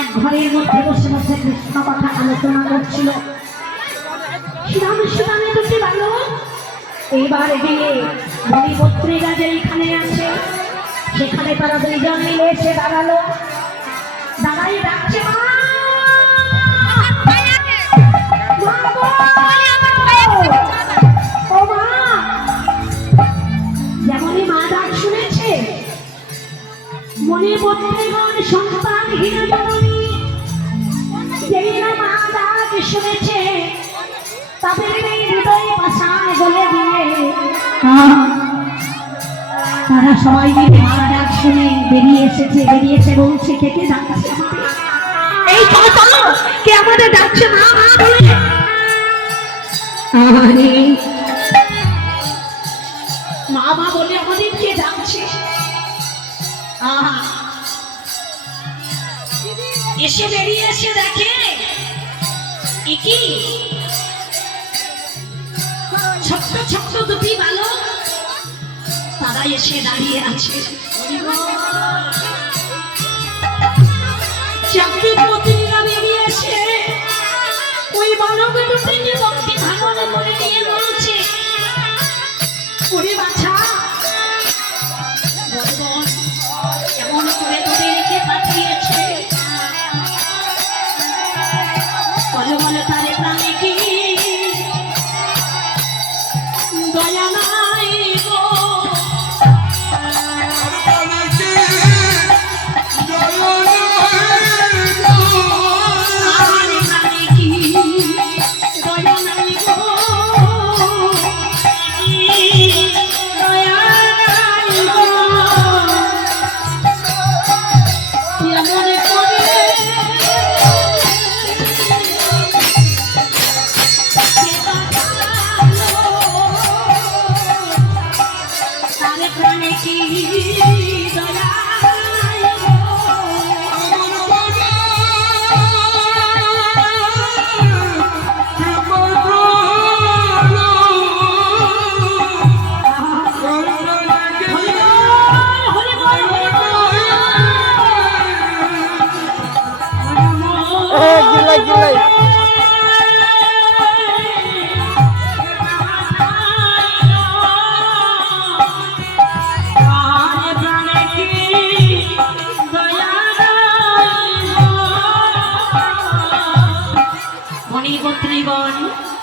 এক ঘরের মধ্যে বসে বসে কৃষ্ণ কথা আলোচনা করছিল। শ্রীরামে দুটি বালক এইবার এদিকে বলিপত্রিকা যেখানে আছে সেখানে তারা দুইজন মিলে এসে দাঁড়ালো। দাঁড়াই ডাকছে যেমনই মা ডাক শুনেছে মণিপত্রিগণ সন্তানহীন জননী যেই না মা ডাক শুনেছে তাদের এই হৃদয়ে পাশায় গলে দিয়ে তারা সবাই মিলে মা ডাক শুনে বেরিয়েছে বলছে কে কে ডাকছে এই চলো কে আমাদের ডাকছে মা মা বলে। আরে মা মা বলে আমাদের কে ডাকছে? এসে বেরিয়ে এসে দেখে কি ছোট্ট ছোট্ট দুটি বালক তারা এসে দাঁড়িয়ে আছে। চাকরির প্রতিনিধিরা বেরিয়ে এসে ওই বালক দুটিকে ভক্তি ভাঙনে করে নিয়ে বলছে ওরে বাছা এমন করে তোদেরকে পাঠিয়েছে বলো বলো তারে প্রাণে কি দয়া নাই গো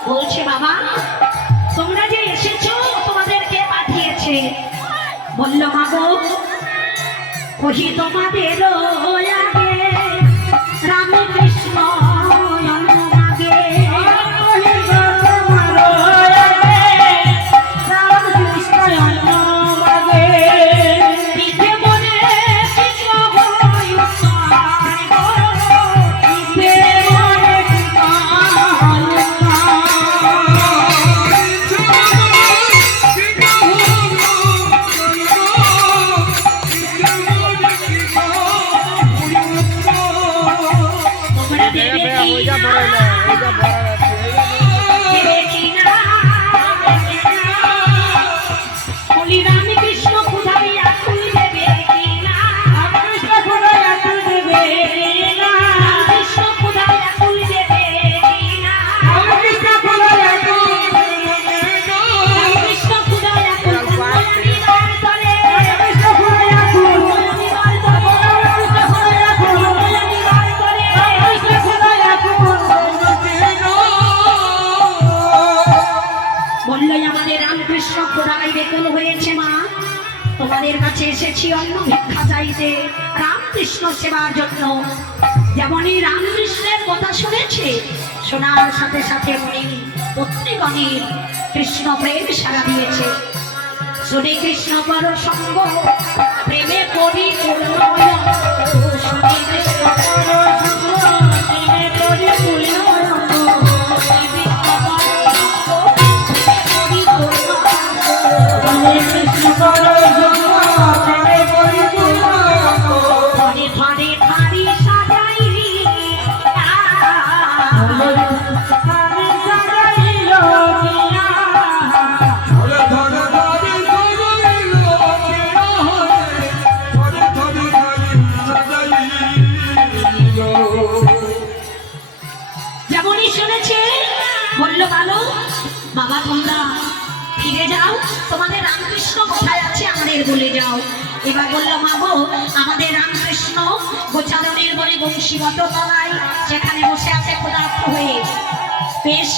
বলছে বাবা তোমরা যে এসেছো তোমাদেরকে পাঠিয়েছে বললো মা গো কহি তোমাদের আগে রামকৃষ্ণ তোমাদের কাছে এসেছি অন্য ভিক্ষা চাইতে রামকৃষ্ণ সেবার জন্য। যেমনই রামকৃষ্ণের কথা শুনেছে শোনার সাথে সাথে মনে পত্নীগণের কৃষ্ণ প্রেম সারা দিয়েছে। শুনে কৃষ্ণ পর সঙ্গ প্রেমে পরিপূর্ণ শুনে কৃষ্ণ প্রেমে পরিপূর্ণ বললো ভালো বাবা তোমরা ফিরে যাও, তোমাদের রামকৃষ্ণ কোথায় আছে আমাদের বলে যাও। এবার বললো মা গো আমাদের রামকৃষ্ণ গোচারণের বলে বংশীগত তলায় সেখানে বসে আছে ক্ষুধার্ত হয়ে। বেশ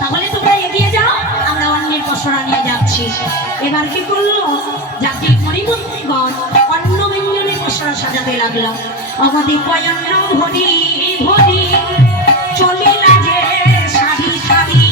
তাহলে তোমরা এগিয়ে যাও, আমরা অন্যের পসরা নিয়ে যাচ্ছি। এবার কি করলো জাতি মণিমন্ত্রীগণ অন্ন ব্যঞ্জনে পসরা সাজাতে লাগলো। অগতি পয়ন্ন ভরি ভরি চলিলা যে সারি সারি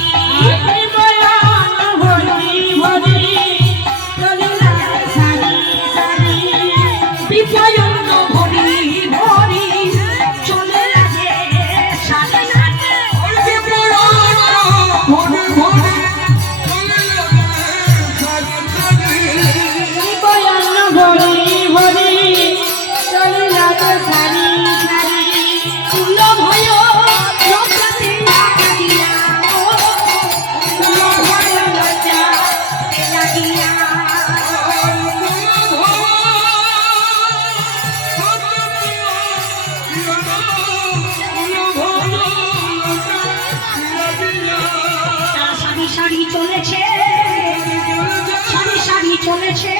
চলেছে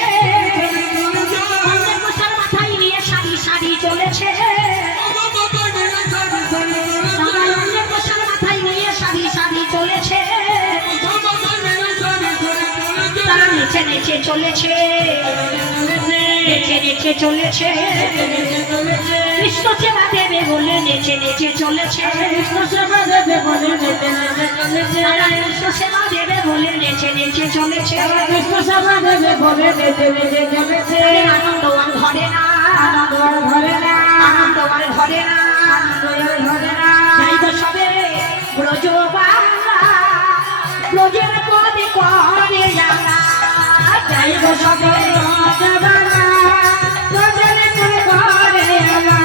মাথায় নিয়ে সারি সারি চলেছে, মাথায় নিয়ে সারি সারি চলেছে, তারা নেচে নেচে চলেছে, নেচে নেচে চলেছে, কৃষ্ণ সেবা দেবে বলে নেচে নেচে চলেছে, কৃষ্ণ সেবা দেবে বলে নেচে নেচে চলেছে, কৃষ্ণ সেবা দেবে বলে নেচে নেচে চলেছে, কৃষ্ণ সেবা দেবে বলে নেচে নেচে চলেছে। আনন্দ আর ধরে না, আনন্দ আর ধরে না, আনন্দ আর ধরে না, আনন্দ আর ধরে না। যাই তো সবে ব্রজ বাংলা ব্রজের পদে করে জানা, যাই তো সবে ব্রজ বাংলা ব্রজের পদে করে জানা,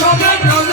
সবে ব্রজ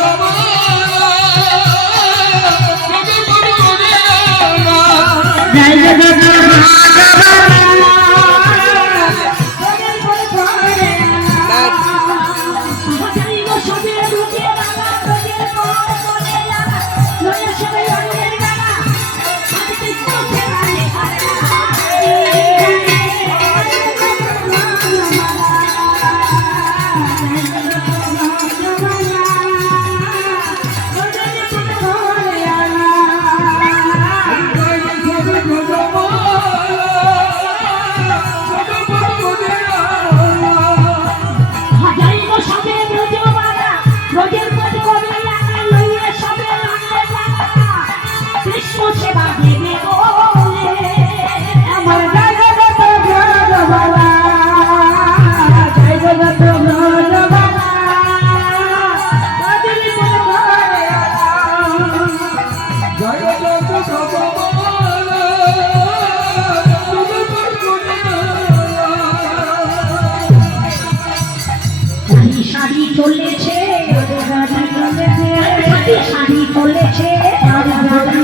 চলেছে, শাড়ি চলেছে, শাড়ি চলেছে, শাড়ি চলেছে,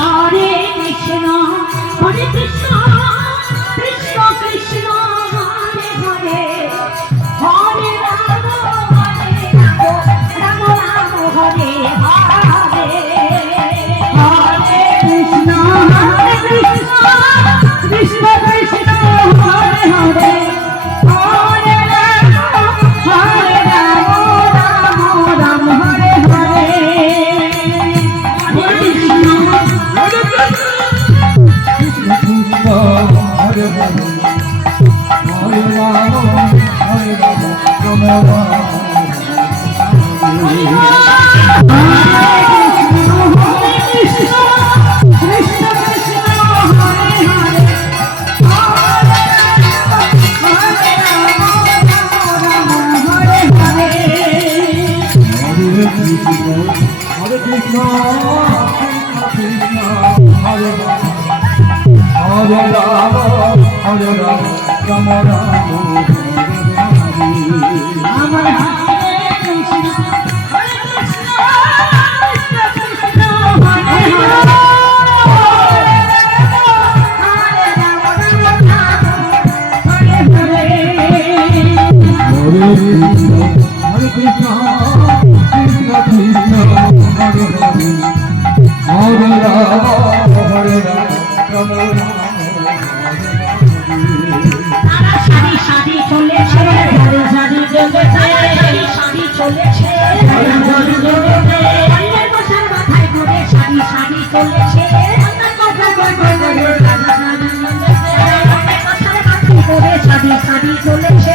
হরে কৃষ্ণ হরে কৃষ্ণ কৃষ্ণ কৃষ্ণ হরে হরে হরে রাম রাম রাম হরে হরে হরে কৃষ্ণ হরে কৃষ্ণ কৃষ্ণ কৃষ্ণ হরে হরে হরে রাম রাম রাম হরে হরে হরে হরে রাম রাম রাম আমার হরে কৃষ্ণ হরে কৃষ্ণ কৃষ্ণ কৃষ্ণ হরে হরে হরে রাম রাম রাম হরে হরে হরে কৃষ্ণ হরে কৃষ্ণ কৃষ্ণ কৃষ্ণ হরে হরে হরে রাম রাম রাম তারা সারি সারি চলেছে সারি সারি চলেছে সারি সারি চলেছে সারি সারি চলেছে অন্যের বসার মাথায় করে সারি সারি চলেছে অন্যের বসার মাথায় করে সারি সারি চলেছে অন্যের বসার মাথায় করে সারি সারি চলেছে